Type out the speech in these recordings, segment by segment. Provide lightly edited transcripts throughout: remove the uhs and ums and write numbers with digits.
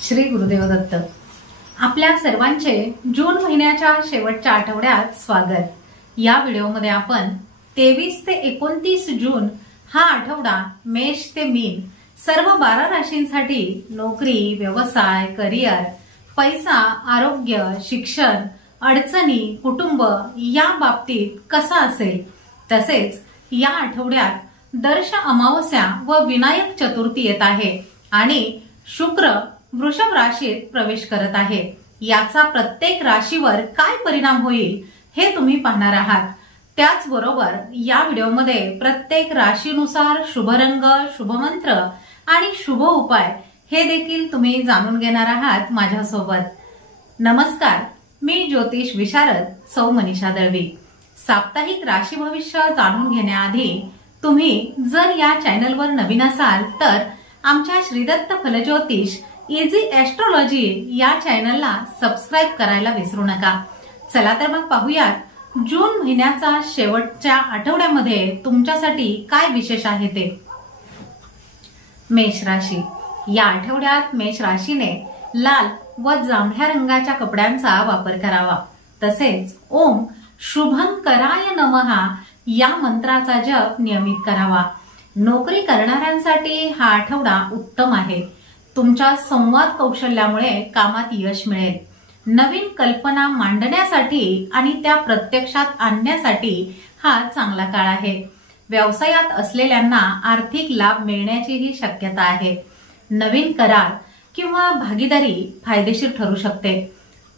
श्री गुरुदेव दत्त। आपल्या सर्वांचे जून महिन्याच्या शेवटच्या आठवड्यात स्वागत। या व्हिडिओमध्ये आपण 23 ते 29 जून हा आठवडा मेष ते मीन सर्व 12 राशींसाठी नोकरी, व्यवसाय, करिअर, पैसा, आरोग्य, शिक्षण, अडचणी, कुटुंब या बाबतीत कसा असेल, तसेच या आठवड्यात दर्श अमावस्या व विनायक चतुर्थी येत आहे आणि शुक्र वृषभ राशीत प्रवेश करत आहे। याचा प्रत्येक राशीवर काय परिणाम होईल हे तुम्ही पाहणार आहात। त्याचबरोबर या व्हिडिओमध्ये प्रत्येक राशीनुसार शुभ रंग, शुभ मंत्र आणि शुभ उपाय हे देखील तुम्ही जाणून घेणार आहात माझ्यासोबत। नमस्कार, मी ज्योतिष विशारद सौ मनीषा दळवी। साप्ताहिक राशी भविष्य जाणून घेण्याआधी तुम्ही जर या चॅनलवर नवीन असाल तर आमच्या श्रीदत्त फलज्योतिष इझी एस्ट्रोलॉजी या चॅनलला सबस्क्राइब करायला विसरू नका। चला तर मग पाहूयात जून महिन्याचा शेवटच्या आठवड्यामध्ये तुमच्यासाठी काय विशेष आहे ते। मेष राशी। या आठवड्यात मेष राशीने लाल व जांभळ्या रंगाच्या कपड्यांचा वापर करावा। तसेच ओम शुभंकराय नमः या मंत्राचा जप नियमित करावा। नोकरी करणाऱ्यांसाठी हा आठवडा उत्तम आहे। तुमच्या संवाद कौशल्यामुळे कामात यश मिळेल। नवीन कल्पना मांडण्यासाठी आणि त्या प्रत्यक्षात आणण्यासाठी हा चांगला काळ आहे। व्यवसायात असलेल्यांना आर्थिक लाभ मिळण्याचीही शक्यता आहे। नवीन करार किंवा भागीदारी फायदेशीर ठरू शकते।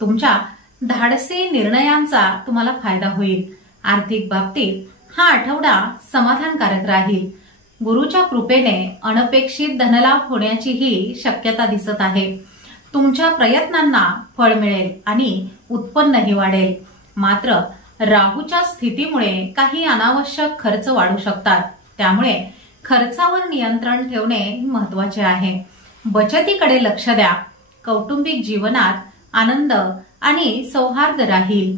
तुमच्या धाडसी निर्णयांचा तुम्हाला फायदा होईल। आर्थिक बाबतीत हा आठवडा समाधानकारक राहील। गुरुच्या कृपेने अनपेक्षित धनलाभ होण्याचीही शक्यता दिसत आहे। तुमच्या प्रयत्नांना फळ मिळेल आणि उत्पन्नही वाढेल। मात्र राहूच्या स्थितीमुळे काही अनावश्यक खर्च वाढू शकतात, त्यामुळे खर्चावर नियंत्रण ठेवणे महत्त्वाचे आहे। बचतीकडे लक्ष द्या। कौटुंबिक जीवनात आनंद आणि सौहार्द राहील।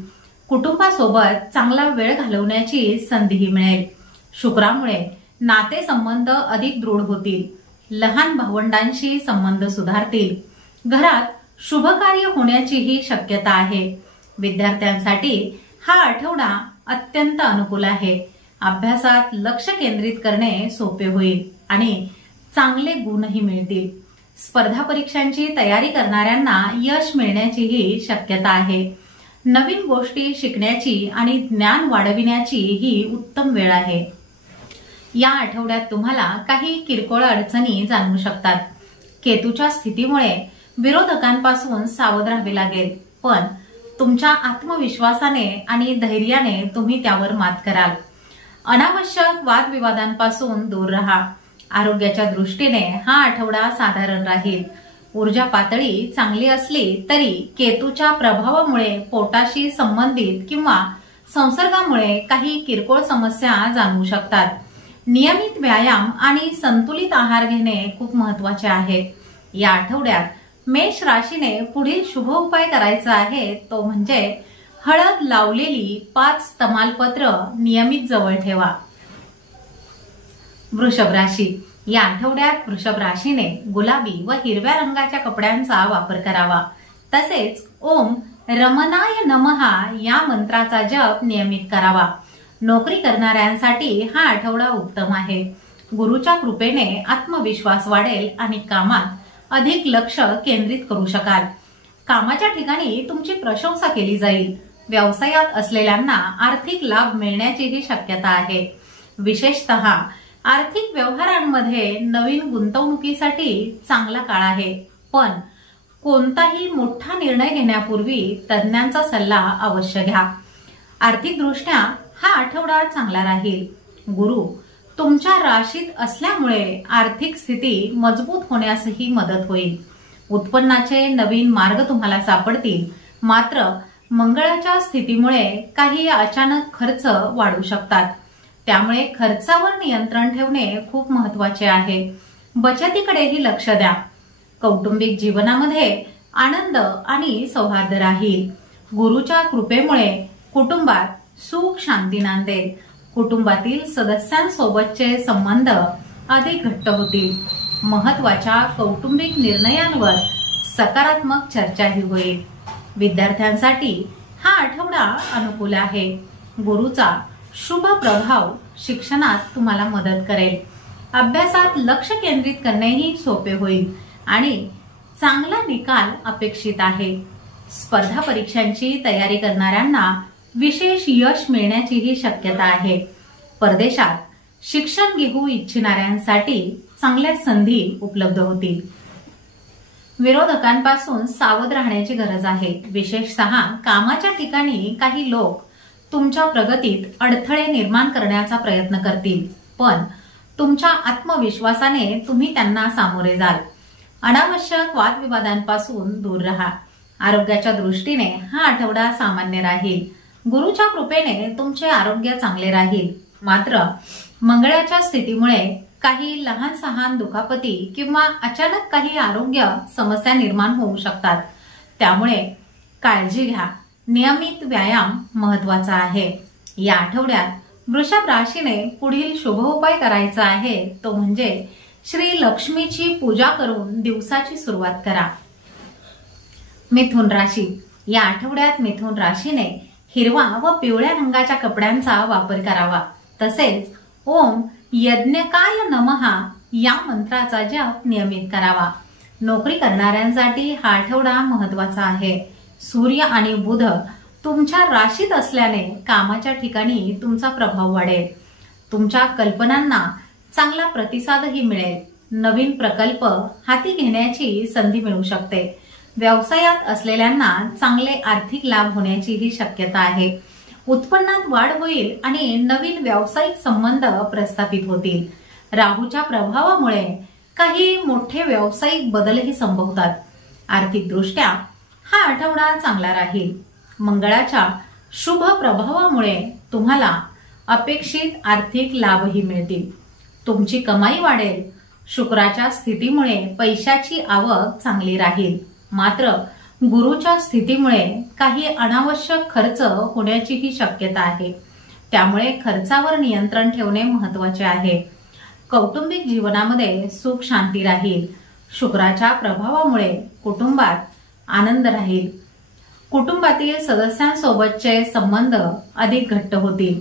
कुटुंबासोबत चांगला वेळ घालवण्याची संधीही मिळेल। शुक्रामुळे नातेसंबंध अधिक दृढ होतील। लहान भावंडांशी संबंध सुधारतील। घरात शुभ कार्य होण्याचीही शक्यता आहे। विद्यार्थ्यांसाठी हा आठवडा अत्यंत अनुकूल आहे। अभ्यासात लक्ष केंद्रित करणे सोपे होईल आणि चांगले गुणही मिळतील। स्पर्धा परीक्षांची तयारी करणाऱ्यांना यश मिळण्याचीही शक्यता आहे। नवीन गोष्टी शिकण्याची आणि ज्ञान वाढविण्याची ही उत्तम वेळ आहे। या आठवड्यात तुम्हाला काही किरकोळ अडचणी जाणवू शकतात। केतूच्या स्थितीमुळे विरोधकांपासून सावध राहावे लागेल, पण तुमच्या आत्मविश्वासाने आणि धैर्याने तुम्ही त्यावर मात कराल। अनावश्यक वादविवादांपासून दूर राहा। आरोग्याच्या दृष्टीने हा आठवडा साधारण राहील। ऊर्जा पातळी चांगली असली तरी केतूच्या प्रभावामुळे पोटाशी संबंधित किंवा संसर्गामुळे काही किरकोळ समस्या जाणवू शकतात। नियमित व्यायाम आणि संतुलित आहार घेणे खूप महत्त्वाचे आहे। या आठवड्यात मेष राशीने पुढील शुभ उपाय करायचा आहे, तो म्हणजे हळद लावलेली 5 तमालपत्र नियमित जवळ ठेवा। वृषभ राशी। या आठवड्यात वृषभ राशीने गुलाबी व हिरव्या रंगाच्या कपड्यांचा वापर करावा। तसेच ओम रमणाय नमः या मंत्राचा जप नियमित करावा। नोकरी करणाऱ्यांसाठी हा आठवडा उत्तम आहे। गुरुच्या कृपेने आत्मविश्वास वाढेल आणि कामात अधिक लक्ष केंद्रित करू शकाल। कामाच्या ठिकाणी तुमची प्रशंसा केली जाईल। व्यवसायात असलेल्यांना आर्थिक लाभ मिळण्याचीही शक्यता आहे। विशेषतः आर्थिक व्यवहारांमध्ये नवीन गुंतवणुकीसाठी चांगला काळ आहे, पण कोणताही मोठा निर्णय घेण्यापूर्वी तज्ञांचा सल्ला अवश्य घ्या। आर्थिकदृष्ट्या हा आठवडा चांगला राहील। गुरु तुमच्या राशीत असल्यामुळे आर्थिक स्थिती मजबूत होण्यासही मदत होईल। उत्पन्नाचे नवीन मार्ग तुम्हाला सापडतील, मात्र मंगळाच्या स्थितीमुळे काही अचानक खर्च वाढू शकतात, त्यामुळे खर्चावर नियंत्रण ठेवणे खूप महत्त्वाचे आहे। बचतीकडेही लक्ष द्या। कौटुंबिक जीवनामध्ये आनंद आणि सौहार्द राहील। गुरुच्या कृपेमुळे कुटुंबात सुख शांती नांदेल। कुटुंबातील सदस्यांसोबतचे संबंध अधिक घट्ट होतील। महत्त्वाच्या कौटुंबिक निर्णयांवर सकारात्मक चर्चाही होईल. विद्यार्थ्यांसाठी हा आठवडा अनुकूल आहे. गुरुचा शुभ प्रभाव शिक्षणात तुम्हाला मदत करेल. अभ्यासात लक्ष केंद्रित करणेही सोपे होईल आणि चांगला निकाल अपेक्षित आहे. स्पर्धा परीक्षांची तयारी करणाऱ्यांना विशेष यश मिळण्याचीही शक्यता आहे. परदेशात शिक्षण घेऊ इच्छिणाऱ्यांसाठी चांगल्या संधी उपलब्ध होतील. विरोधकांपासून सावध राहण्याची गरज आहे. विशेषतः कामाच्या ठिकाणी काही लोक तुमच्या प्रगतीत अडथळे निर्माण करण्याचा प्रयत्न करतील, पण तुमच्या आत्मविश्वासाने तुम्ही त्यांना सामोरे जाल. अनावश्यक वादविवादांपासून दूर राहा. आरोग्याच्या दृष्टीने हा आठवडा सामान्य राहील. गुरुच्या कृपेने तुमचे आरोग्य चांगले राहील. मात्र मंगळाच्या स्थितीमुळे काही लहान सहान दुखापती किंवा अचानक काही आरोग्य समस्या निर्माण होऊ शकतात. त्यामुळे काळजी घ्या. नियमित व्यायाम महत्वाचा आहे. या आठवड्यात वृषभ राशीने पुढील शुभ उपाय करायचा आहे तो म्हणजे श्री लक्ष्मीची पूजा करून दिवसाची सुरुवात करा. मिथुन राशी. या आठवड्यात मिथुन राशीने हिरवा व पिवळ्या रंगाच्या कपड्यांचा वापर करावा. तसेच ओम यज्ञकाय नमः या मंत्राचा जप नियमित करावा. नोकरी करणाऱ्यांसाठी हा आठवडा महत्वाचा आहे. सूर्य आणि बुध तुमच्या राशीत असल्याने कामाच्या ठिकाणी तुमचा प्रभाव वाढेल. तुमच्या कल्पनांना चांगला प्रतिसादही मिळेल. नवीन प्रकल्प हाती घेण्याची संधी मिळू शकते. व्यवसायात असलेल्यांना चांगले आर्थिक लाभ होण्याचीही शक्यता आहे. उत्पन्नात वाढ होईल आणि नवीन व्यावसायिक संबंध प्रस्थापित होतील. राहूच्या प्रभावामुळे काही मोठे व्यावसायिक बदलही संभवतात. आर्थिकदृष्ट्या हा आठवडा चांगला राहील. मंगळाच्या शुभ प्रभावामुळे तुम्हाला अपेक्षित आर्थिक लाभही मिळतील. तुमची कमाई वाढेल. शुक्राच्या स्थितीमुळे पैशाची आवक चांगली राहील. मात्र गुरुच्या स्थितीमुळे काही अनावश्यक खर्च होण्याचीही शक्यता आहे. त्यामुळे खर्चावर नियंत्रण ठेवणे महत्वाचे आहे. कौटुंबिक जीवनामध्ये सुख शांती राहील. शुक्राच्या प्रभावामुळे कुटुंबात आनंद राहील. कुटुंबातील सदस्यांसोबतचे संबंध अधिक घट्ट होतील.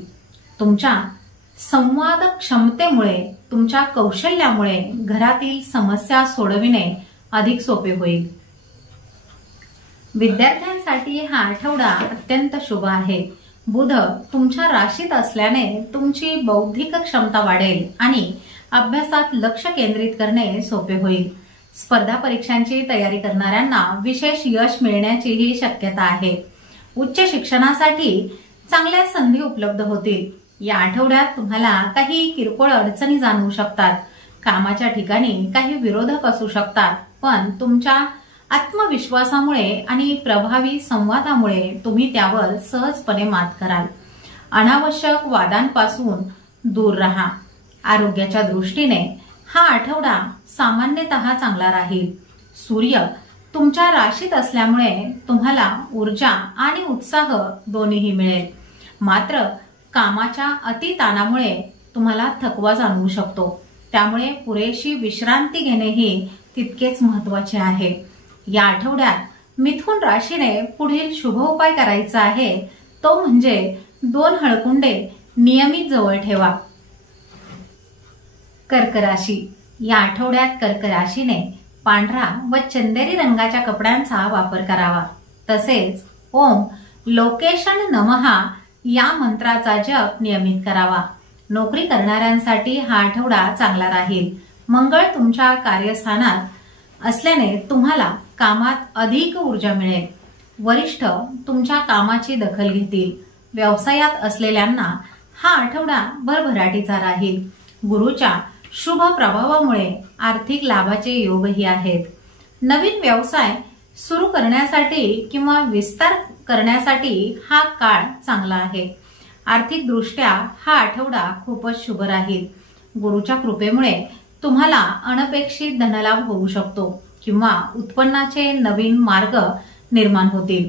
तुमच्या संवाद क्षमतेमुळे, तुमच्या कौशल्यामुळे घरातील समस्या सोडविणे अधिक सोपे होईल. विद्यार्थ्यांसाठी हा आठवडा अत्यंत शुभ आहे. बुध तुमच्या राशीत असल्याने तुमची बौद्धिक क्षमता वाढेल आणि अभ्यासात लक्ष केंद्रित करणे सोपे होईल. स्पर्धा परीक्षांची तयारी करणाऱ्यांना विशेष यश मिळण्याचीही शक्यता आहे. उच्च शिक्षणासाठी चांगल्या संधी उपलब्ध होतील. या आठवड्यात तुम्हाला काही किरकोळ अडचणी जाणवू शकतात. कामाच्या ठिकाणी काही विरोधक असू शकतात, पण तुमच्या आत्मविश्वासामुळे आणि प्रभावी संवादामुळे तुम्ही त्यावर सहजपणे मात कराल. अनावश्यक वादांपासून दूर राहा. आरोग्याच्या दृष्टीने हा आठवडा सामान्यतः चांगला राहील. सूर्य तुमच्या राशीत असल्यामुळे तुम्हाला ऊर्जा आणि उत्साह दोन्हीही मिळेल. मात्र कामाच्या अतिताणामुळे तुम्हाला थकवा जाणवू शकतो. त्यामुळे पुरेशी विश्रांती घेणेही तितकेच महत्वाचे आहे. या आठवड्यात मिथुन राशीने पुढील शुभ उपाय करायचा आहे तो म्हणजे 2 हळकुंडे नियमित जवळ ठेवा. कर्क राशी. या आठवड्यात कर्क राशीने पांढरा व चंदेरी रंगाच्या कपड्यांचा वापर करावा. तसेच ओम लोकेशन नमः या मंत्राचा जप नियमित करावा. नोकरी करणाऱ्यांसाठी हा आठवडा चांगला राहील. मंगळ तुमच्या कार्यस्थानात असल्याने तुम्हाला कामात अधिक ऊर्जा मिळेल. वरिष्ठ तुमच्या कामाची दखल घेतील. व्यवसायात असलेल्यांना हा आठवडा भरभराटीचा राहील. गुरुच्या शुभ प्रभावामुळे आर्थिक लाभाचे योगही आहेत. नवीन व्यवसाय सुरू करण्यासाठी किंवा विस्तार करण्यासाठी हा काळ चांगला आहे. आर्थिक दृष्ट्या हा आठवडा खूपच शुभ राहील. गुरुच्या कृपेमुळे तुम्हाला अनपेक्षित धनलाभ होऊ शकतो किंवा उत्पन्नाचे नवीन मार्ग निर्माण होतील.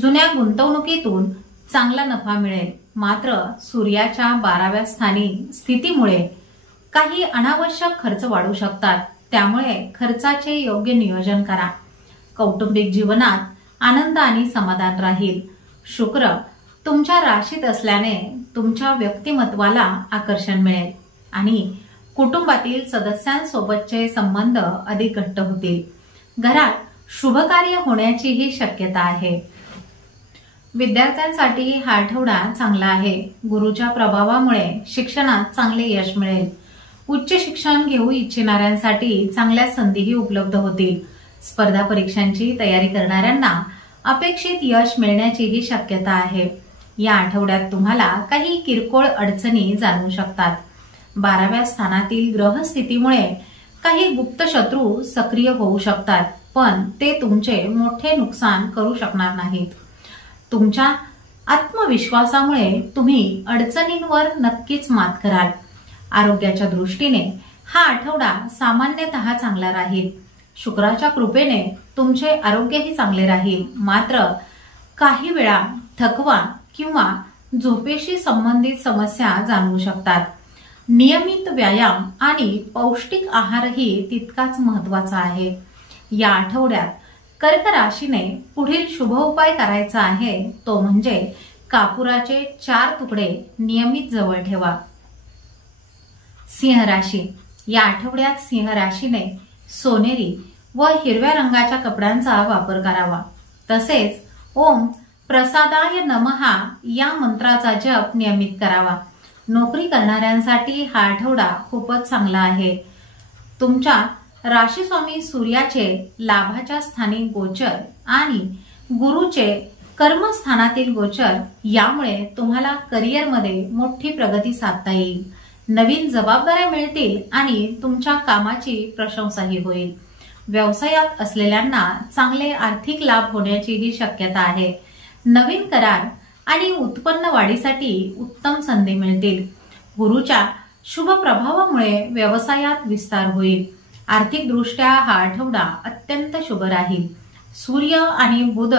जुन्या गुंतवणुकीतून चांगला नफा मिळेल. मात्र सूर्याच्या 12व्या स्थानी स्थितीमुळे काही अनावश्यक खर्च वाढू शकतात. त्यामुळे खर्चाचे योग्य नियोजन करा. कौटुंबिक जीवनात आनंद आणि समाधान राहील. शुक्र तुमच्या राशीत असल्याने तुमच्या व्यक्तिमत्वाला आकर्षण मिळेल आणि कुटुंबातील सदस्यांसोबतचे संबंध अधिक घट्ट होतील. घरात शुभकार्य होण्याचीही शक्यता आहे. विद्यार्थ्यांसाठी हा आठवडा चांगला आहे. गुरुच्या प्रभावामुळे शिक्षणात चांगले यश मिळेल. उच्च शिक्षण घेऊ इच्छिणाऱ्यांसाठी चांगल्या संधीही उपलब्ध होतील. स्पर्धा परीक्षांची तयारी करणाऱ्यांना अपेक्षित यश मिळण्याचीही शक्यता आहे. या आठवड्यात तुम्हाला काही किरकोळ अडचणी जाणवू शकतात. 12व्या स्थानातील ग्रहस्थितीमुळे काही गुप्त शत्रू सक्रिय होऊ शकतात, पण ते तुमचे मोठे नुकसान करू शकणार नाहीत. तुमच्या आत्मविश्वासामुळे तुम्ही अडचणींवर नक्कीच मात कराल. आरोग्याच्या दृष्टीने हा आठवडा सामान्यतः चांगला राहील. शुक्राच्या कृपेने तुमचे आरोग्यही चांगले राहील. मात्र काही वेळा थकवा किंवा झोपेशी संबंधित समस्या जाणवू शकतात. नियमित व्यायाम आणि पौष्टिक आहारही तितकाच महत्वाचा आहे. या आठवड्यात कर्क राशीने पुढील शुभ उपाय करायचा आहे, तो म्हणजे कापुराचे 4 तुकडे नियमित जवळ ठेवा. सिंह राशी. या आठवड्यात सिंह राशीने सोनेरी व हिरव्या रंगाच्या कपड्यांचा वापर करावा. तसेच ओम प्रसादाय नमः या मंत्राचा जप नियमित करावा. नोकरी करणाऱ्यांसाठी हा आठवडा खूपच चांगला आहे. तुमच्या राशीस्वामी सूर्याचे लाभाच्या स्थानी गोचर आणि गुरुचे कर्मस्थानातील गोचर यामुळे तुम्हाला करिअरमध्ये मोठी प्रगती साधता येईल. नवीन जबाबदाऱ्या मिळतील आणि तुमच्या कामाची प्रशंसाही होईल. व्यवसायात असलेल्यांना चांगले आर्थिक लाभ होण्याचीही शक्यता आहे. नवीन करार आणि उत्पन्न वाढीसाठी उत्तम संधी मिळतील. गुरुच्या शुभ प्रभावामुळे व्यवसायात विस्तार होईल. आर्थिक दृष्ट्या हा आठवडा अत्यंत शुभ राहील. सूर्य आणि बुध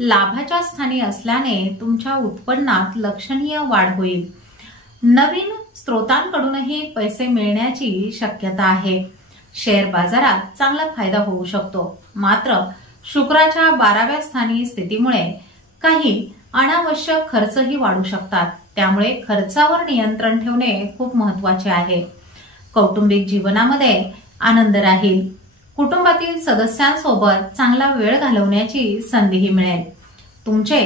लाभाच्या स्थानी असल्याने तुमच्या उत्पन्नात लक्षणीय वाढ होईल. नवीन स्रोतांकडूनही पैसे मिळण्याची शक्यता आहे. शेअर बाजारात चांगला फायदा होऊ शकतो. मात्र शुक्राच्या 12व्या स्थानी स्थितीमुळे काही अनावश्यक खर्चही वाढू शकतात. त्यामुळे खर्चावर नियंत्रण ठेवणे खूप महत्वाचे आहे. कौटुंबिक जीवनामध्ये आनंद राहील. कुटुंबातील सदस्यांसोबत चांगला वेळ घालवण्याची संधीही मिळेल. तुमचे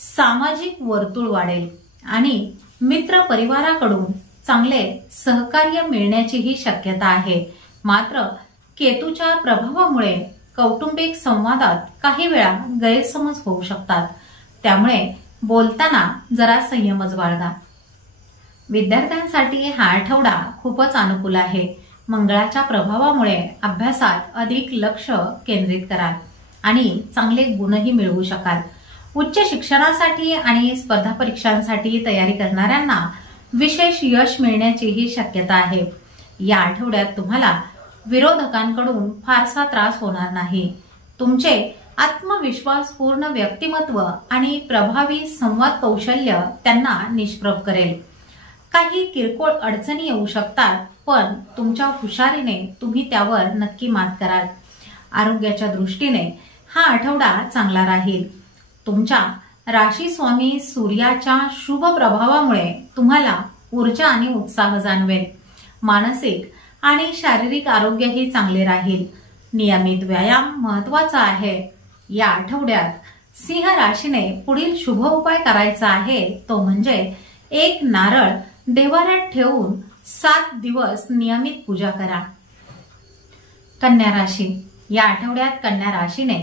सामाजिक वर्तुळ वाढेल आणि मित्र परिवाराकडून चांगले सहकार्य मिळण्याचीही शक्यता आहे. मात्र केतूच्या प्रभावामुळे कौटुंबिक संवादात काही वेळा गैरसमज होऊ शकतात. त्यामुळे बोलताना जरा संयमच बाळगा. विद्यार्थ्यांसाठी हा आठवडा खूपच अनुकूल आहे. मंगळाच्या प्रभावामुळे अभ्यासात अधिक लक्ष केंद्रित कराल आणि चांगले गुणही मिळवू शकाल. उच्च शिक्षणासाठी आणि स्पर्धा परीक्षांसाठी तयारी करणाऱ्यांना विशेष यश मिळण्याचीही शक्यता आहे. या आठवड्यात तुम्हाला विरोधकांकडून फारसा त्रास होणार नाही. तुमचे आत्मविश्वासपूर्ण व्यक्तिमत्व आणि प्रभावी संवाद कौशल्य त्यांना निष्प्रभ करेल. काही किरकोळ अडचणी येऊ शकतात, पण तुमच्या हुशारीने तुम्ही त्यावर नक्की मात कराल. आरोग्याच्या दृष्टीने हा आठवडा चांगला राहील. तुमच्या राशी स्वामी सूर्याच्या शुभ प्रभावामुळे तुम्हाला ऊर्जा आणि उत्साह जाणवेल. मानसिक आणि शारीरिक आरोग्यही चांगले राहील. नियमित व्यायाम महत्वाचा आहे. या आठवड्यात सिंह राशीने पुढील शुभ उपाय करायचा आहे, तो म्हणजे एक नारळ देवाऱ्यात ठेवून 7 दिवस नियमित पूजा करा. कन्या राशी. या आठवड्यात कन्या राशीने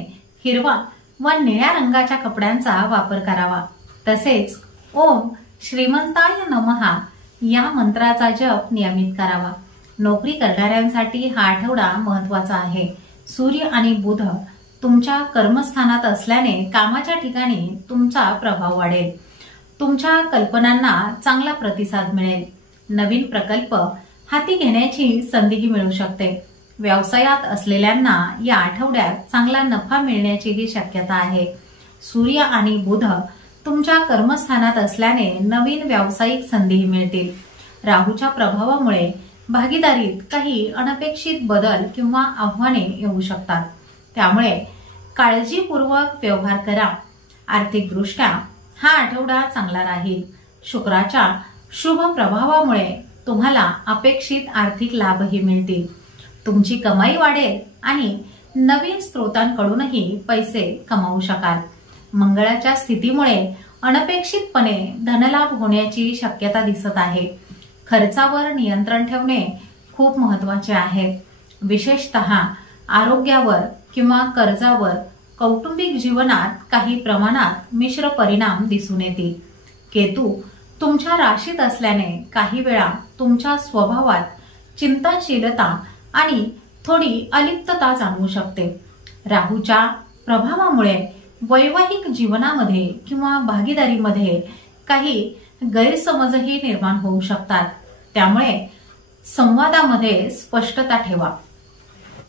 हिरवा व निळ्या रंगाच्या कपड्यांचा वापर करावा. तसेच ओम श्रीमंताय नमः या मंत्राचा जप नियमित करावा. नोकरी करणाऱ्यांसाठी हा आठवडा महत्वाचा आहे. सूर्य आणि बुध तुमच्या कर्मस्थानात असल्याने कामाच्या ठिकाणी तुमचा प्रभाव वाढेल. तुमच्या कल्पनांना चांगला प्रतिसाद मिळेल. नवीन प्रकल्प हाती घेण्याची संधीही मिळू शकते. व्यवसायात असलेल्यांना या आठवड्यात चांगला नफा मिळण्याचीही शक्यता आहे. सूर्य आणि बुध तुमच्या कर्मस्थानात असल्याने नवीन व्यावसायिक संधीही मिळतील. राहूच्या प्रभावामुळे भागीदारीत काही अनपेक्षित बदल किंवा आव्हाने येऊ शकतात. त्यामुळे काळजीपूर्वक व्यवहार करा. आर्थिकदृष्ट्या हा आठवडा चांगला राहील. शुक्राच्या शुभ प्रभावामुळे तुम्हाला अपेक्षित आर्थिक लाभही मिळतील. तुमची कमाई वाढेल आणि नवीन स्रोतांकडूनही पैसे कमावू शकाल. मंगळाच्या स्थितीमुळे अनपेक्षितपणे धनलाभ होण्याची शक्यता दिसत आहे. खर्चावर नियंत्रण ठेवणे खूप महत्वाचे आहे. विशेषतः आरोग्यावर किंवा कर्जावर कौटुंबिक जीवनात काही प्रमाणात मिश्र परिणाम दिसून येतील. केतू तुमच्या राशीत असल्याने काही वेळा तुमच्या स्वभावात चिंतनशीलता आणि थोडी अलिप्तता जाणवू शकते. राहूच्या प्रभावामुळे वैवाहिक जीवनामध्ये किंवा भागीदारीमध्ये काही गैरसमजही निर्माण होऊ शकतात. त्यामुळे संवादामध्ये स्पष्टता ठेवा.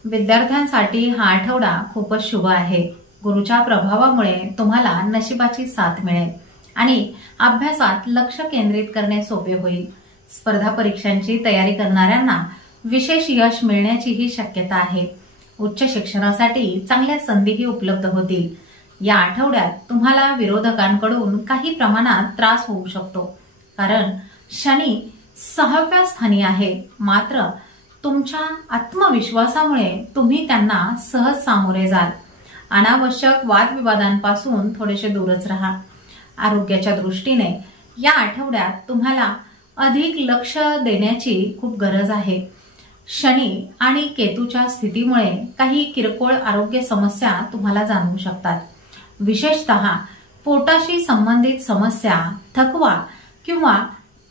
विद्यार्थ्यांसाठी हा आठवडा खूपच शुभ आहे. गुरुच्या प्रभावामुळे तुम्हाला नशिबाची साथ मिळेल आणि अभ्यासात लक्ष केंद्रित करणे सोपे होईल. स्पर्धा परीक्षांची तयारी करणाऱ्यांना विशेष यश मिळण्याचीही शक्यता आहे. उच्च शिक्षणासाठी चांगल्या संधीही उपलब्ध होतील. या आठवड्यात तुम्हाला विरोधकांकडून काही प्रमाणात त्रास होऊ शकतो, कारण शनी 6व्या स्थानी आहे. मात्र तुमच्या आत्मविश्वासामुळे तुम्ही त्यांना सहज सामोरे जाल. अनावश्यक वादविवादांपासून थोडेसे दूरच राहा. आरोग्याच्या दृष्टीने या आठवड्यात तुम्हाला अधिक लक्ष देण्याची खूप गरज आहे. शनी आणि केतूच्या स्थितीमुळे काही किरकोळ आरोग्य समस्या तुम्हाला जाणवू शकतात. विशेषतः पोटाशी संबंधित समस्या, थकवा किंवा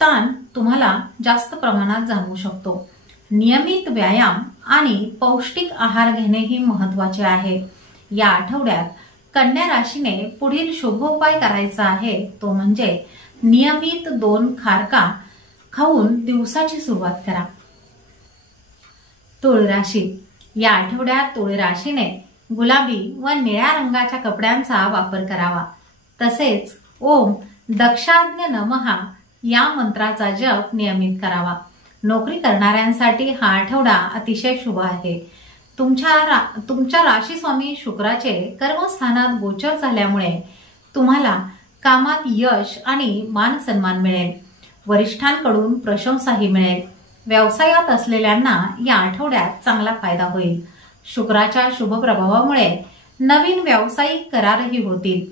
ताण तुम्हाला जास्त प्रमाणात जाणवू शकतो. नियमित व्यायाम आणि पौष्टिक आहार घेणेही महत्वाचे आहे. या आठवड्यात कन्या राशीने पुढील शुभोपाय करायचा आहे, तो म्हणजे नियमित 2 खारका खाऊन दिवसाची सुरुवात करा. तुळ राशी. या आठवड्यात तुळ राशीने गुलाबी व निळ्या रंगाच्या कपड्यांचा वापर करावा. तसेच ओम दक्षाज्ञ नमः या मंत्राचा जप नियमित करावा. नोकरी करणाऱ्यांसाठी हा आठवडा अतिशय शुभ आहे. तुमच्या राशी स्वामी शुक्राचे कर्मस्थानात गोचर झाल्यामुळे तुम्हाला कामात यश आणि मान सन्मान मिळेल. वरिष्ठांकडून प्रशंसाही मिळेल. व्यवसायात असलेल्यांना या आठवड्यात चांगला फायदा होईल. शुक्राच्या शुभ प्रभावामुळे नवीन व्यावसायिक करारही होतील.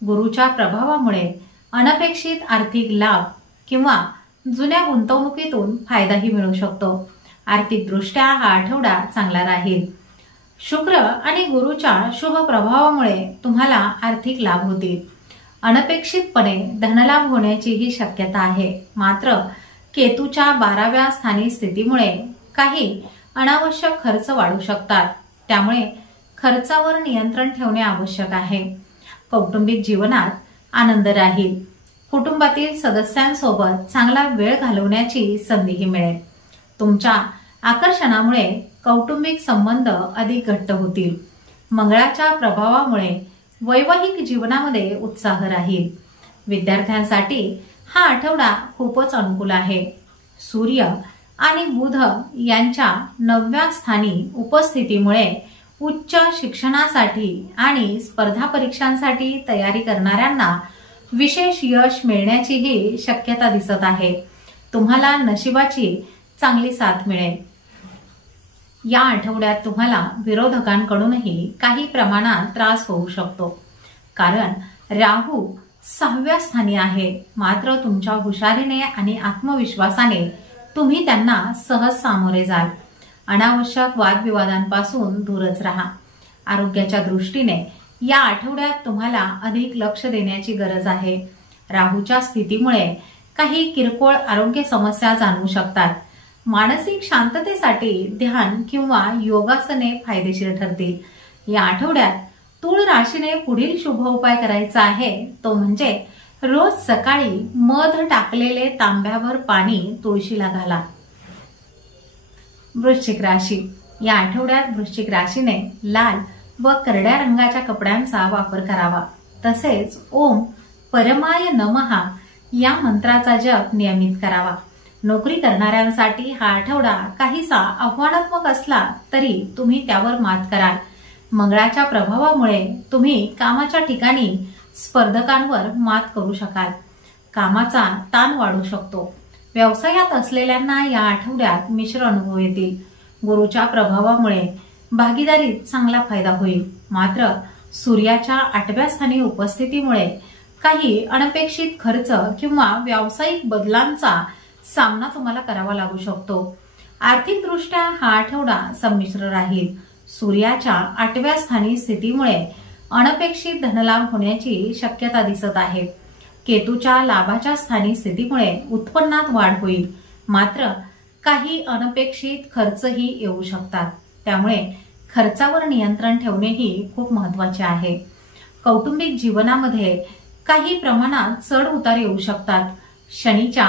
गुरुच्या प्रभावामुळे अनपेक्षित आर्थिक लाभ किंवा जुन्या गुंतवणुकीतून फायदाही मिळू शकतो. आर्थिकदृष्ट्या हा आठवडा चांगला राहील. शुक्र आणि गुरुच्या शुभ प्रभावामुळे तुम्हाला आर्थिक लाभ होतील. अनपेक्षितपणे धनलाभ होण्याचीही शक्यता आहे. मात्र केतूच्या 12व्या स्थानी स्थितीमुळे काही अनावश्यक खर्च वाढू शकतात. त्यामुळे खर्चावर नियंत्रण ठेवणे आवश्यक आहे. कौटुंबिक जीवनात आनंद राहील. कुटुंबातील सदस्यांसोबत चांगला वेळ घालवण्याची संधीही मिळेल. तुमच्या आकर्षणामुळे कौटुंबिक संबंध अधिक घट्ट होतील. मंगळाच्या प्रभावामुळे वैवाहिक जीवनामध्ये उत्साह राहील. विद्यार्थ्यांसाठी हा आठवडा खूपच अनुकूल आहे. सूर्य आणि बुध यांच्या 9व्या स्थानी उपस्थितीमुळे उच्च शिक्षणासाठी आणि स्पर्धा परीक्षांसाठी तयारी करणाऱ्यांना विशेष यश मिळण्याचीही शक्यता दिसत आहे. तुम्हाला नशिबाची चांगली साथ मिळेल. या आठवड्यात तुम्हाला विरोधकांकडूनही काही प्रमाणात त्रास होऊ शकतो, कारण राहू 6व्या स्थानी आहे. मात्र तुमच्या हुशारीने आणि आत्मविश्वासाने तुम्ही त्यांना सहज सामोरे जाल. अनावश्यक वादविवादांपासून दूरच राहा. आरोग्याच्या दृष्टीने या आठवड्यात तुम्हाला अधिक लक्ष देण्याची गरज आहे. राहूच्या स्थितीमुळे काही किरकोळ आरोग्य समस्या जाणवू शकतात. मानसिक शांततेसाठी ध्यान किंवा योगासने फायदेशीर ठरतील. या आठवड्यात तुळ राशीने पुढील शुभ उपाय करायचा आहे, तो म्हणजे रोज सकाळी मध टाकलेले तांब्यावर पाणी तुळशीला घाला. वृश्चिक राशी. या आठवड्यात वृश्चिक राशीने लाल व करड्या रंगाच्या कपड्यांचा वापर करावा. तसेच ओम परमाय नमः या मंत्राचा जप नियमित करावा. नोकरी करणाऱ्यांसाठी हा आठवडा काहीसा आव्हानात्मक असला तरी तुम्ही त्यावर मात कराल. मंगळाच्या प्रभावामुळे तुम्ही कामाच्या ठिकाणी स्पर्धकांवर मात करू शकाल. कामाचा ताण वाढू शकतो. व्यवसायात असलेल्यांना या आठवड्यात मिश्र अनुभव येतील. गुरुच्या प्रभावामुळे भागीदारीत चांगला फायदा होईल. मात्र सूर्याच्या 8व्या स्थानी उपस्थितीमुळे काही अनपेक्षित खर्च किंवा व्यावसायिक बदलांचा सामना तुम्हाला करावा लागू शकतो. आर्थिकदृष्ट्या हा आठवडा संमिश्र राहील. सूर्याच्या 8व्या स्थानी स्थितीमुळे अनपेक्षित धनलाभ होण्याची शक्यता दिसत आहे. केतूच्या लाभाच्या स्थानी स्थितीमुळे उत्पन्नात वाढ होईल. मात्र काही अनपेक्षित खर्चही येऊ शकतात. त्यामुळे खर्चावर नियंत्रण ठेवणेही खूप महत्वाचे आहे. कौटुंबिक जीवनामध्ये काही प्रमाणात चढ उतार येऊ शकतात. शनीच्या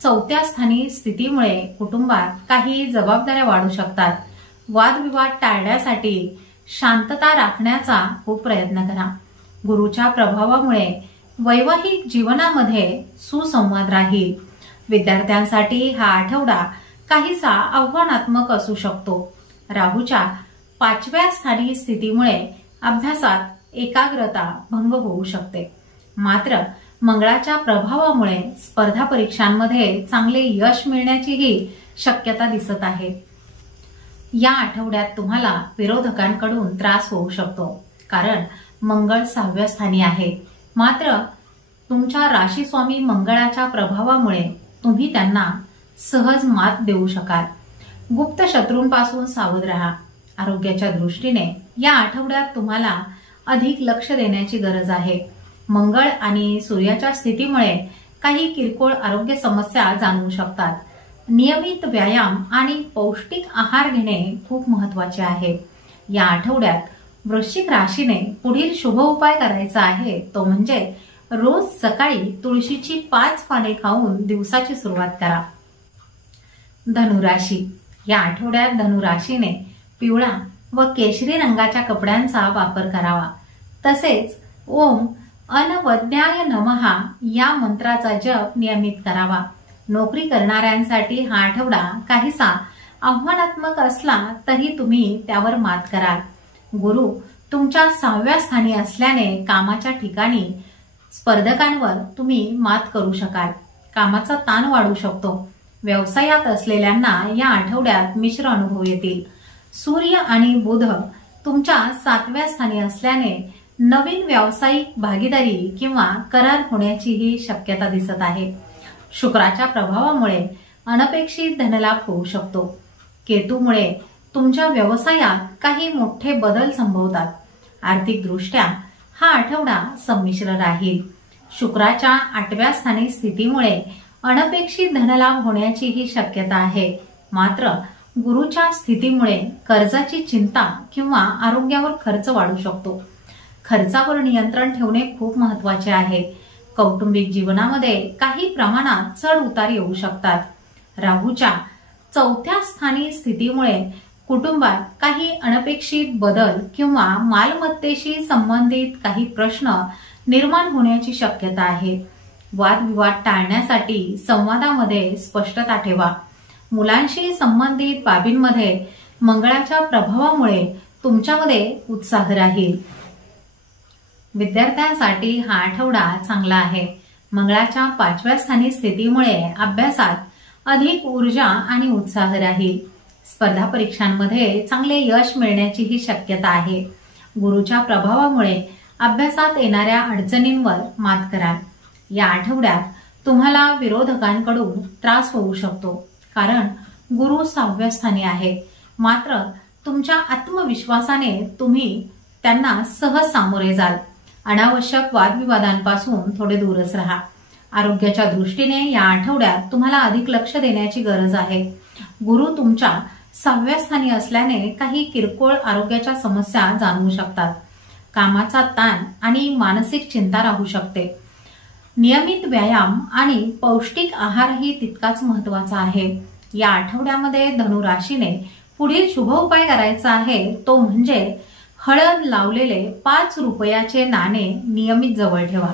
4थ्या स्थानी स्थितीमुळे कुटुंबात काही जबाबदाऱ्या वाढू शकतात. वादविवाद टाळण्यासाठी शांतता राखण्याचा खूप प्रयत्न करा. गुरुच्या प्रभावामुळे वैवाहिक जीवनामध्ये सुसंवाद राहील. विद्यार्थ्यांसाठी हा आठवडा काहीसा आव्हानात्मक असू शकतो. राहूच्या 5व्या स्थानी स्थितीमुळे अभ्यासात एकाग्रता भंग होऊ शकते. मात्र मंगळाच्या प्रभावामुळे स्पर्धा परीक्षांमध्ये चांगले यश मिळण्याचीही शक्यता दिसत आहे. या आठवड्यात तुम्हाला विरोधकांकडून त्रास होऊ शकतो, कारण मंगळ 6व्या स्थानी आहे. मात्र तुमच्या राशीस्वामी मंगळाच्या प्रभावामुळे तुम्ही त्यांना सहज मात देऊ शकाल. गुप्त शत्रूंपासून सावध राहा. आरोग्याच्या दृष्टीने या आठवड्यात तुम्हाला अधिक लक्ष देण्याची गरज आहे. मंगळ आणि सूर्याच्या स्थितीमुळे काही किरकोळ आरोग्य समस्या जाणवू शकतात. नियमित व्यायाम आणि पौष्टिक आहार घेणे खूप महत्वाचे आहे. या आठवड्यात वृश्चिक राशीने पुढील शुभ उपाय करायचा आहे, तो म्हणजे रोज सकाळी तुळशीची 5 पाने खाऊन दिवसाची सुरुवात करा. धनुराशी. या आठवड्यात धनुराशीने पिवळा व केशरी रंगाच्या कपड्यांचा वापर करावा. तसेच ओम अनवद्याय नमः या मंत्राचा जप नियमित करावा. नोकरी करणाऱ्यांसाठी हा आठवडा काहीसा आव्हानात्मक असला तरी तुम्ही त्यावर मात कराल. गुरु तुमच्या 6व्या स्थानी असल्याने कामाच्या ठिकाणी स्पर्धकांवर तुम्ही मात करू शकाल. कामाचा ताण वाढू शकतो. व्यवसायात असलेल्यांना या आठवड्यात मिश्र अनुभव येतील. सूर्य आणि बुध तुमच्या 7व्या स्थानी असल्याने नवीन व्यावसायिक भागीदारी किंवा करार होण्याचीही शक्यता दिसत आहे. शुक्राच्या प्रभावामुळे अनपेक्षित धनलाभ होऊ शकतो. केतूमुळे तुमच्या व्यवसायात काही मोठे बदल संभवतात. आर्थिकदृष्ट्या हा आठवडा संमिश्र राहील. शुक्राच्या 8व्या स्थानी स्थितीमुळे अनपेक्षित धनलाभ होण्याचीही शक्यता आहे. मात्र गुरुच्या स्थितीमुळे कर्जाची चिंता किंवा आरोग्यावर खर्च वाढू शकतो. खर्चावर नियंत्रण ठेवणे खूप महत्वाचे आहे. कौटुंबिक जीवनामध्ये काही प्रमाणात चढ उतार येऊ शकतात. राहूच्या 4थ्या स्थानी स्थितीमुळे कुटुंबात काही अनपेक्षित बदल किंवा मालमत्तेशी संबंधित काही प्रश्न निर्माण होण्याची शक्यता आहे. वादविवाद टाळण्यासाठी संवादामध्ये स्पष्टता ठेवा. मुलांशी संबंधित बाबींमध्ये मंगळाच्या प्रभावामुळे तुमच्यामध्ये उत्साह राहील. विद्यार्थ्यांसाठी हा आठवडा चांगला आहे. मंगळाच्या 5व्या स्थानी स्थितीमुळे अभ्यासात अधिक ऊर्जा आणि उत्साह राहील. स्पर्धा परीक्षांमध्ये चांगले यश मिळण्याचीही शक्यता आहे. गुरुच्या प्रभावामुळे अभ्यासात येणाऱ्या अडचणींवर मात कराल. या आठवड्यात तुम्हाला विरोधकांकडून त्रास होऊ शकतो, कारण गुरु 6व्या स्थानी आहे. मात्र तुमच्या आत्मविश्वासाने तुम्ही त्यांना सहज सामोरे जाल. अनावश्यक वादविवादांपासून थोडे दूरच राहा. आरोग्याच्या दृष्टीने या आठवड्यात तुम्हाला अधिक लक्ष देण्याची गरज आहे. गुरु तुमच्या 6व्या स्थानी असल्याने काही किरकोळ आरोग्याच्या समस्या जाणवू शकतात. कामाचा ताण आणि मानसिक चिंता राहू शकते. नियमित व्यायाम आणि पौष्टिक आहारही तितकाच महत्वाचा आहे. या आठवड्यामध्ये धनुराशीने पुढील शुभ उपाय करायचा आहे, तो म्हणजे हळद लावलेले 5 रुपयाचे नाणे नियमित जवळ ठेवा.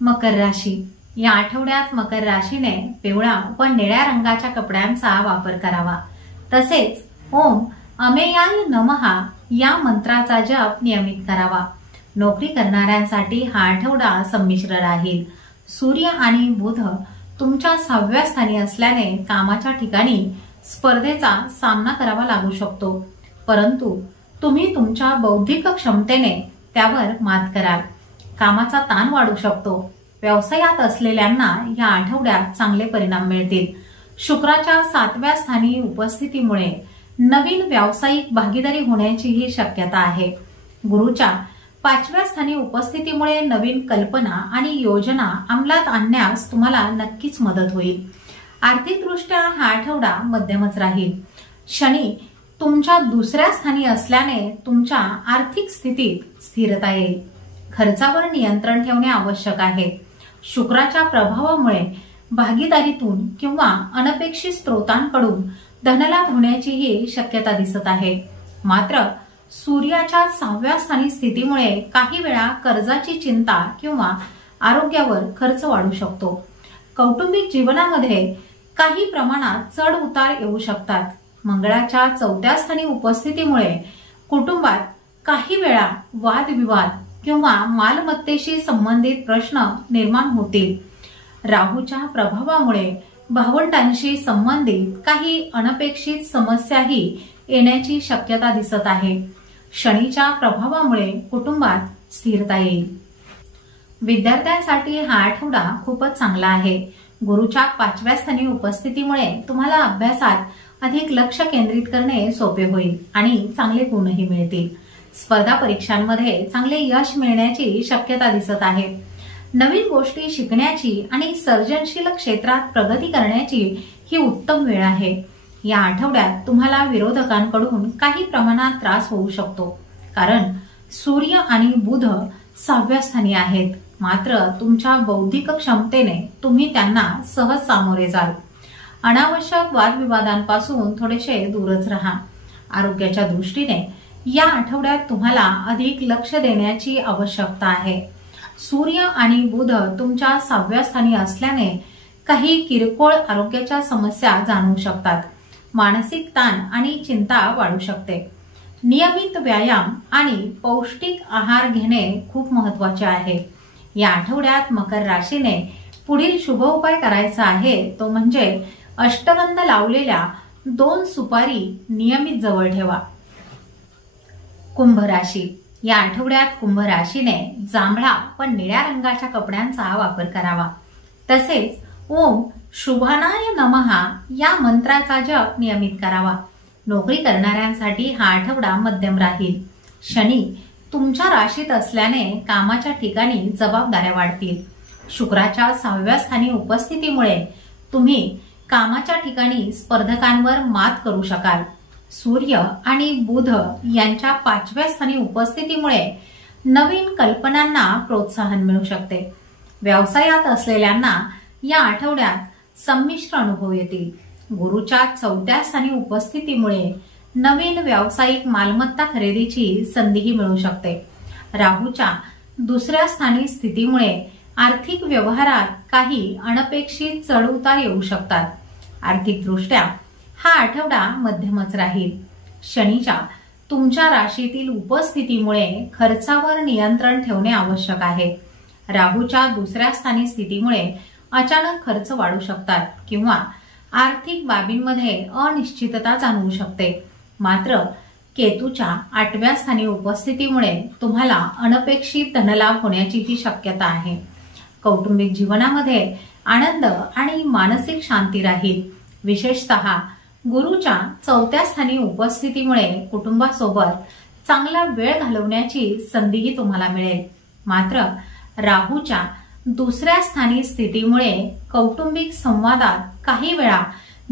मकर राशी. या आठवड्यात मकर राशीने पिवळा व निळ्या रंगाच्या कपड्यांचा वापर करावा. तसेच ओम अमेयाय नमः या मंत्राचा जप नियमित करावा। नोकरी करणाऱ्यांसाठी हा आठवडा संमिश्र राहील। सूर्य आणि बुध तुमच्या 6व्या स्थानी असल्याने कामाच्या ठिकाणी स्पर्धेचा सामना करावा लागू शकतो, परंतु तुम्ही तुमच्या बौद्धिक क्षमतेने त्यावर मात कराल। कामाचा ताण वाढू शकतो। व्यवसायात असलेल्यांना या आठवड्यात चांगले परिणाम मिळतील। शुक्राच्या 7व्या स्थानी उपस्थितीमुळे नवीन व्यावसायिक भागीदारी होण्याचीही शक्यता आहे। गुरुच्या 5व्या स्थानी उपस्थितीमुळे नवीन कल्पना आणि योजना अंमलात आणण्यास तुम्हाला नक्कीच मदत होईल। आर्थिकदृष्ट्या हा आठवडा मध्यमच राहील। शनी तुमच्या 2ऱ्या स्थानी असल्याने तुमच्या आर्थिक स्थितीत स्थिरता येईल। खर्चावर नियंत्रण ठेवणे आवश्यक आहे। शुक्राच्या प्रभावामुळे भागीदारीतून किंवा अनपेक्षित स्रोतांकडून धनलाभ होण्याचीही शक्यता दिसत आहे। मात्र सूर्याच्या 6व्या स्थानी स्थितीमुळे काही वेळा कर्जाची चिंता किंवा आरोग्यावर खर्च वाढू शकतो। कौटुंबिक जीवनामध्ये काही प्रमाणात चढ उतार येऊ शकतात। मंगळाच्या 4थ्या स्थानी उपस्थितीमुळे कुटुंबात काही वेळा वादविवाद किंवा मालमत्तेशी संबंधित प्रश्न निर्माण होतील। राहूच्या प्रभावामुळे भावंडांशी संबंधित काही अनपेक्षित समस्याही येण्याची शक्यता दिसत आहे। शनीच्या प्रभावामुळे कुटुंबात स्थिरता येईल। विद्यार्थ्यांसाठी हा आठवडा खूपच चांगला आहे। गुरुच्या 5व्या स्थानी उपस्थितीमुळे तुम्हाला अभ्यासात अधिक लक्ष केंद्रित करणे सोपे होईल आणि चांगले गुणही मिळतील। स्पर्धा परीक्षांमध्ये चांगले यश मिळण्याची शक्यता दिसत आहे। नवीन गोष्टी शिकण्याची आणि सर्जनशील क्षेत्रात प्रगती करण्याची ही उत्तम वेळ आहे। या आठवड्यात तुम्हाला विरोधकांकडून काही प्रमाणात त्रास होऊ शकतो, कारण सूर्य आणि बुध 6व्या स्थानी आहेत। मात्र तुमच्या बौद्धिक क्षमतेने तुम्ही त्यांना सहज सामोरे जाल। अनावश्यक वादविवादांपासून थोडेसे दूरच राहा। आरोग्याच्या दृष्टीने या आठवड्यात तुम्हाला अधिक लक्ष देण्याची आवश्यकता आहे। सूर्य आणि बुध तुमच्या 6व्या स्थानी असल्याने काही किरकोळ आरोग्याच्या समस्या जाणवू शकतात। मानसिक ताण आणि चिंता वाढू शकते। नियमित व्यायाम आणि पौष्टिक आहार घेणे खूप महत्त्वाचे आहे। या आठवड्यात मकर राशीने पुढील शुभ उपाय करायचा आहे, तो म्हणजे अष्टगंध लावलेल्या 2 सुपारी नियमित जवळ ठेवा। कुंभ राशी या आठवड्यात कुंभ राशीने जांभळा पण निळ्या रंगाच्या कपड्यांचा वापर करावा। तसेच ओम शुभानाय नमः या मंत्राचा जप नियमित करावा। नोकरी करणाऱ्यांसाठी हा आठवडा मध्यम राहील। शनी तुमच्या राशीत असल्याने कामाच्या ठिकाणी जबाबदाऱ्या वाढतील। शुक्राच्या 6व्या स्थानी उपस्थितीमुळे तुम्ही कामाच्या ठिकाणी स्पर्धकांवर मात करू शकाल। सूर्य आणि बुध यांच्या 5व्या स्थानी उपस्थितीमुळे नवीन कल्पनांना प्रोत्साहन मिळू शकते। व्यवसायात असलेल्यांना या आठवड्यात संमिश्र अनुभव येतील। गुरुच्या 4थ्या स्थानी उपस्थितीमुळे नवीन व्यावसायिक मालमत्ता खरेदीची संधीही मिळू शकते। राहूच्या 2ऱ्या स्थानी स्थितीमुळे आर्थिक व्यवहारात काही अनपेक्षित चढउतार येऊ शकतात। आर्थिकदृष्ट्या हा आठवडा मध्यमच राहील। शनीच्या तुमच्या राशीतील उपस्थितीमुळे खर्चावर नियंत्रण ठेवणे आवश्यक आहे। राहूच्या 2ऱ्या स्थानी स्थितीमुळे अचानक खर्च वाढू शकतात किंवा आर्थिक बाबींमध्ये अनिश्चितता जाणवू शकते। मात्र केतूच्या 8व्या स्थानी उपस्थितीमुळे तुम्हाला अनपेक्षित धनलाभ होण्याचीही शक्यता आहे। कौटुंबिक जीवनामध्ये आनंद आणि मानसिक शांती राहील। विशेषतः गुरुच्या 4थ्या स्थानी उपस्थितीमुळे कुटुंबासोबत चांगला वेळ घालवण्याची संधीही तुम्हाला मिळेल। मात्र राहूच्या 2ऱ्या स्थानी स्थितीमुळे कौटुंबिक संवादात काही वेळा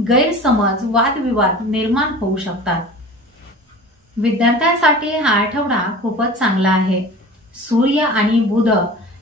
गैरसमज वादविवाद निर्माण होऊ शकतात। विद्यार्थ्यांसाठी हा आठवडा खूपच चांगला आहे। सूर्य आणि बुध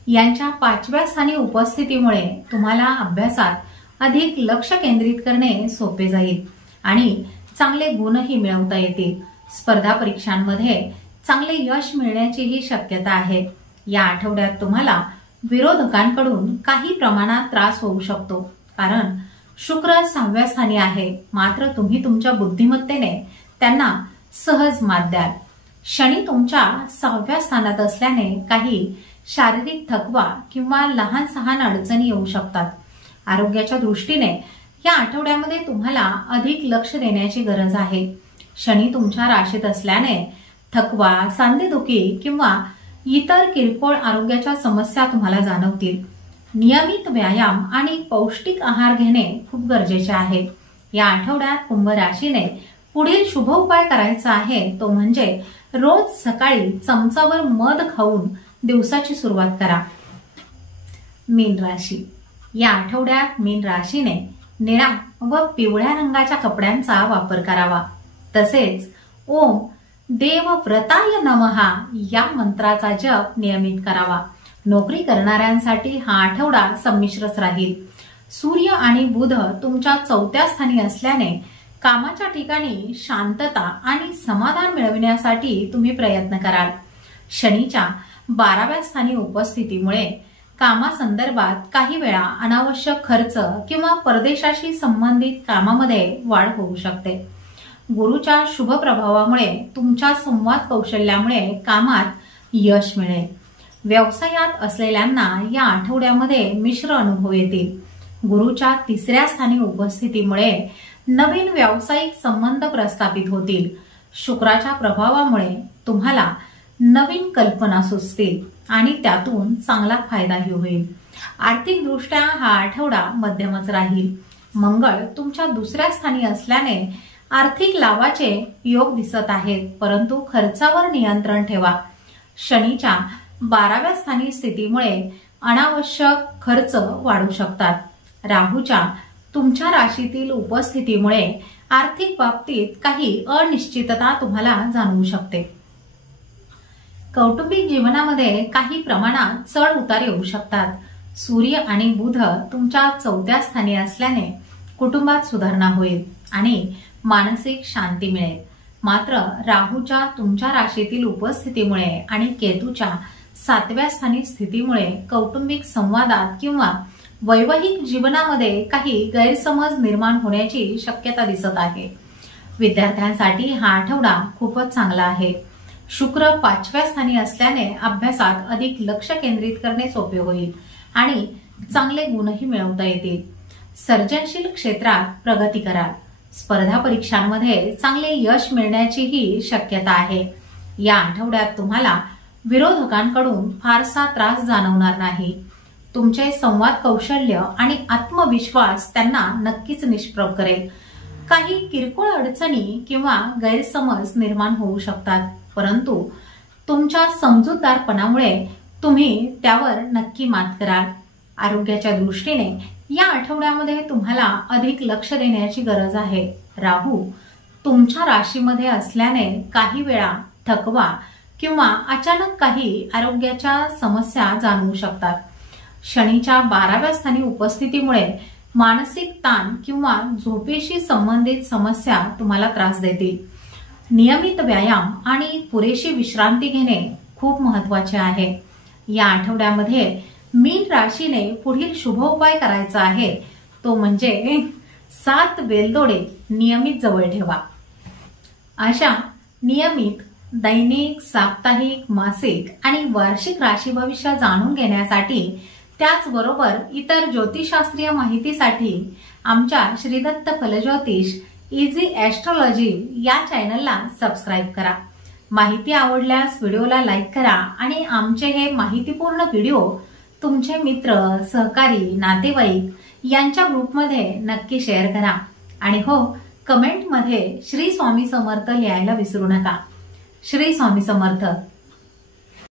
यांच्या 5व्या स्थानी उपस्थितीमुळे तुम्हाला अभ्यासात अधिक लक्ष केंद्रित करणे सोपे जाईल आणि चांगले गुणही मिळवता येतील। स्पर्धा परीक्षांमध्ये चांगले यश मिळण्याचीही शक्यता आहे। या आठवड्यात तुम्हाला विरोधकांकडून काही प्रमाणात त्रास होऊ शकतो, कारण शुक्र 6व्या स्थानी आहे। मात्र तुम्ही तुमच्या बुद्धिमत्तेने त्यांना सहज मात द्याल। शनी तुमच्या 6व्या स्थानात असल्याने काही शारीरिक थकवा किंवा लहान सहान अडचणी येऊ शकतात। आरोग्याच्या दृष्टीने या आठवड्यामध्ये तुम्हाला अधिक लक्ष देण्याची गरज आहे। शनी तुमच्या राशीत असल्याने थकवा, सांधेदुखी किंवा इतर किरकोळ आरोग्याच्या समस्या तुम्हाला जाणवतील। नियमित व्यायाम आणि पौष्टिक आहार घेणे खूप गरजेचे आहे। या आठवड्यात कुंभ राशीने पुढील शुभ उपाय करायचा आहे तो म्हणजे रोज सकाळी चमचावर मध खाऊन दिवसाची सुरुवात करा। मीन राशी, या आठवड्यात मीन राशीने निळा व पिवळ्या रंगाच्या कपड्यांचा वापर करावा। तसेच ओम देवव्रताय नमः या मंत्राचा जप नियमित करावा। नोकरी करणाऱ्यांसाठी हा आठवडा संमिश्रच राहील। सूर्य आणि बुध तुमच्या 4थ्या स्थानी असल्याने कामाच्या ठिकाणी शांतता आणि समाधान मिळविण्यासाठी तुम्ही प्रयत्न कराल। शनीच्या 12व्या स्थानी उपस्थितीमुळे कामासंदर्भात काही वेळा अनावश्यक खर्च किंवा परदेशाशी संबंधित कामामध्ये वाढ होऊ शकते। गुरुच्या शुभ प्रभावामुळे तुमच्या संवाद कौशल्यामुळे कामात यश मिळेल। व्यवसायात असलेल्यांना या आठवड्यामध्ये मिश्र अनुभव येतील। गुरुच्या 3ऱ्या स्थानी उपस्थितीमुळे नवीन व्यावसायिक संबंध प्रस्थापित होतील। शुक्राच्या प्रभावामुळे तुम्हाला नवीन कल्पना सुचतील आणि त्यातून चांगला फायदाही होईल। आर्थिक दृष्ट्या हा आठवडा मध्यमच राहील। मंगळ तुमच्या 2ऱ्या स्थानी असल्याने आर्थिक लाभाचे योग दिसत आहेत, परंतु खर्चावर नियंत्रण ठेवा। शनीच्या 12व्या स्थानी स्थितीमुळे अनावश्यक खर्च वाढू शकतात। राहूच्या तुमच्या राशीतील उपस्थितीमुळे आर्थिक बाबतीत काही अनिश्चितता तुम्हाला जाणवू शकते। कौटुंबिक जीवनामध्ये काही प्रमाणात चढ उतार येऊ शकतात। सूर्य आणि बुध तुमच्या 4थ्या स्थानी असल्याने कुटुंबात सुधारणा होईल आणि मानसिक शांती मिळेल। मात्र राहूच्या तुमच्या राशीतील उपस्थितीमुळे आणि केतूच्या 7व्या स्थानी स्थितीमुळे कौटुंबिक संवादात किंवा वैवाहिक जीवनामध्ये काही गैरसमज निर्माण होण्याची शक्यता दिसत आहे। विद्यार्थ्यांसाठी हा आठवडा खूपच चांगला आहे। शुक्र 5व्या स्थानी असल्याने अभ्यासात अधिक लक्ष केंद्रित करणे सोपे होईल आणि चांगले गुणही मिळवता येतील। सर्जनशील क्षेत्रात प्रगती कराल। स्पर्धा परीक्षांमध्ये चांगले यश मिळण्याचीही शक्यता आहे। या आठवड्यात तुम्हाला विरोधकांकडून फारसा त्रास जाणवणार नाही। तुमचे संवाद कौशल्य आणि आत्मविश्वास त्यांना नक्कीच निष्प्रभ करेल। काही किरकोळ अडचणी किंवा गैरसमज निर्माण होऊ शकतात, परंतु तुमच्या समजूतदारपणामुळे तुम्ही त्यावर नक्की मात कराल। आरोग्याच्या दृष्टीने या आठवड्यामध्ये तुम्हाला अधिक लक्ष देण्याची गरज आहे। राहू तुमच्या राशीमध्ये असल्याने काही वेळा थकवा किंवा अचानक काही आरोग्याच्या समस्या जाणवू शकतात। शनीच्या 12व्या स्थानी उपस्थितीमुळे मानसिक ताण किंवा झोपेशी संबंधित समस्या तुम्हाला त्रास देतील। नियमित व्यायाम आणि पुरेशी विश्रांती घेणे खूप महत्वाचे आहे। या आठवड्यामध्ये मीन राशीने पुढील शुभ उपाय करायचा आहे तो म्हणजे 7 वेलदोडे नियमित जवळ ठेवा। अशा नियमित दैनिक, साप्ताहिक, मासिक आणि वार्षिक राशी भविष्य जाणून घेण्यासाठी त्याचबरोबर इतर ज्योतिषशास्त्रीय माहितीसाठी आमच्या श्रीदत्त फलज्योतिष इझी ॲस्ट्रोलॉजी या चॅनलला सबस्क्राईब करा। माहिती आवडल्यास व्हिडिओला लाईक करा आणि आमचे हे माहितीपूर्ण व्हिडिओ तुमचे मित्र, सहकारी, नातेवाईक यांच्या ग्रुपमध्ये नक्की शेअर करा आणि हो, कमेंटमध्ये श्री स्वामी समर्थ लिहायला विसरू नका। श्री स्वामी समर्थ।